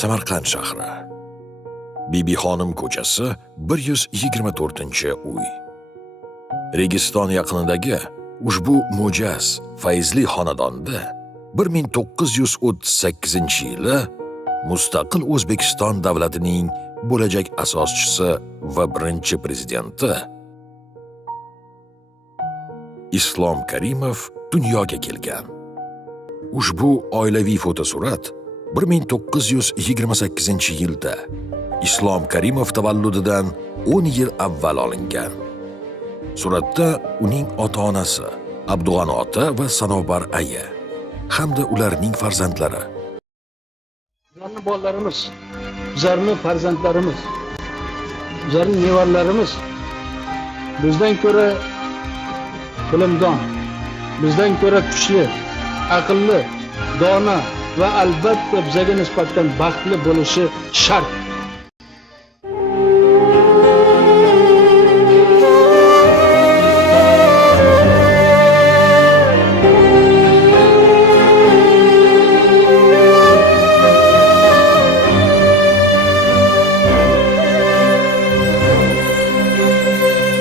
Samarqand shahri. Bibixonim ko'chasi 124-uy. Registon yaqinidagi ushbu mo'jaz, fayzli xonadonda 1938-yili mustaqil O'zbekiston davlatining bo'lajak asoschisi va birinchi prezidenti Islom Karimov dunyoga kelgan. Ushbu oilaviy fotosurat 1928-yilda Islom Karimov tavalludidan 10 yil avval olingan. Suratda uning ota-onasi Abdug'ani ota va Sanobar aya hamda ularning farzandlari. Bizlarning bolalarimiz, bizlarning farzandlarimiz, bizlarning nevarlarimiz bizdan ko'ra bilimdon, bizdan ko'ra kuchli, aqlli, dono va albatta bizga nisbatan baxtli bo'lishi shart.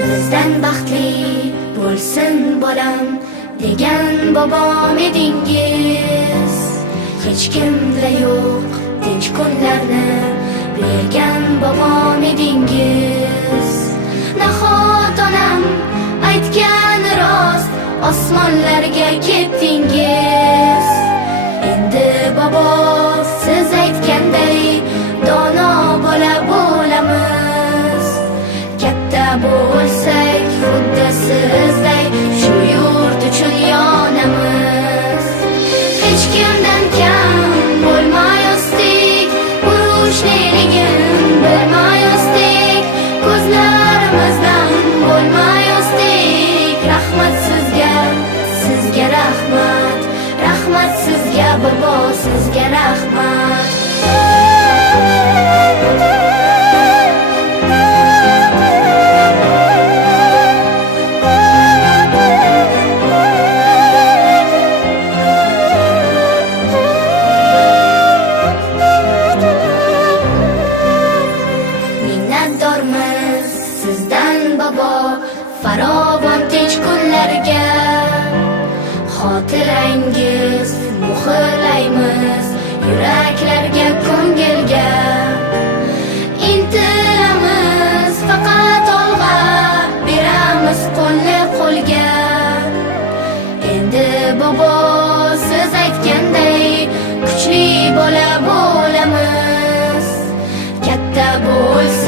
Bizdan baxtli bo'lsin bolam degan bobom edingiz. Hech kimda yo'q tinch kunlarni bergan bobom edingiz. Nahot onam aytgan rost, osmonlarga ketdingiz. Endi bobo siz aytganday dono bola bo'lamiz. Katta bo'lsak xuddi sizday shu yurt uchun yonamiz. Hech kimdan kam bo'lmayosdik, urushliligin bilmayosdik, ko'zlarimizdan bo'lmayosdik. Rahmat sizga, sizga rahmat, rahmat sizga bobo, sizga rahmat. Minnatdormiz sizdan bobo, farovon tinch kunlarga. Xotirangiz muhrlaymiz yuraklarga, ko'ngilga. Intilamiz faqat olg'a, beramiz qo'lni qo'lga. Endi bobo siz aytganday kuchli bola bo'lamiz. Katta bo'lsa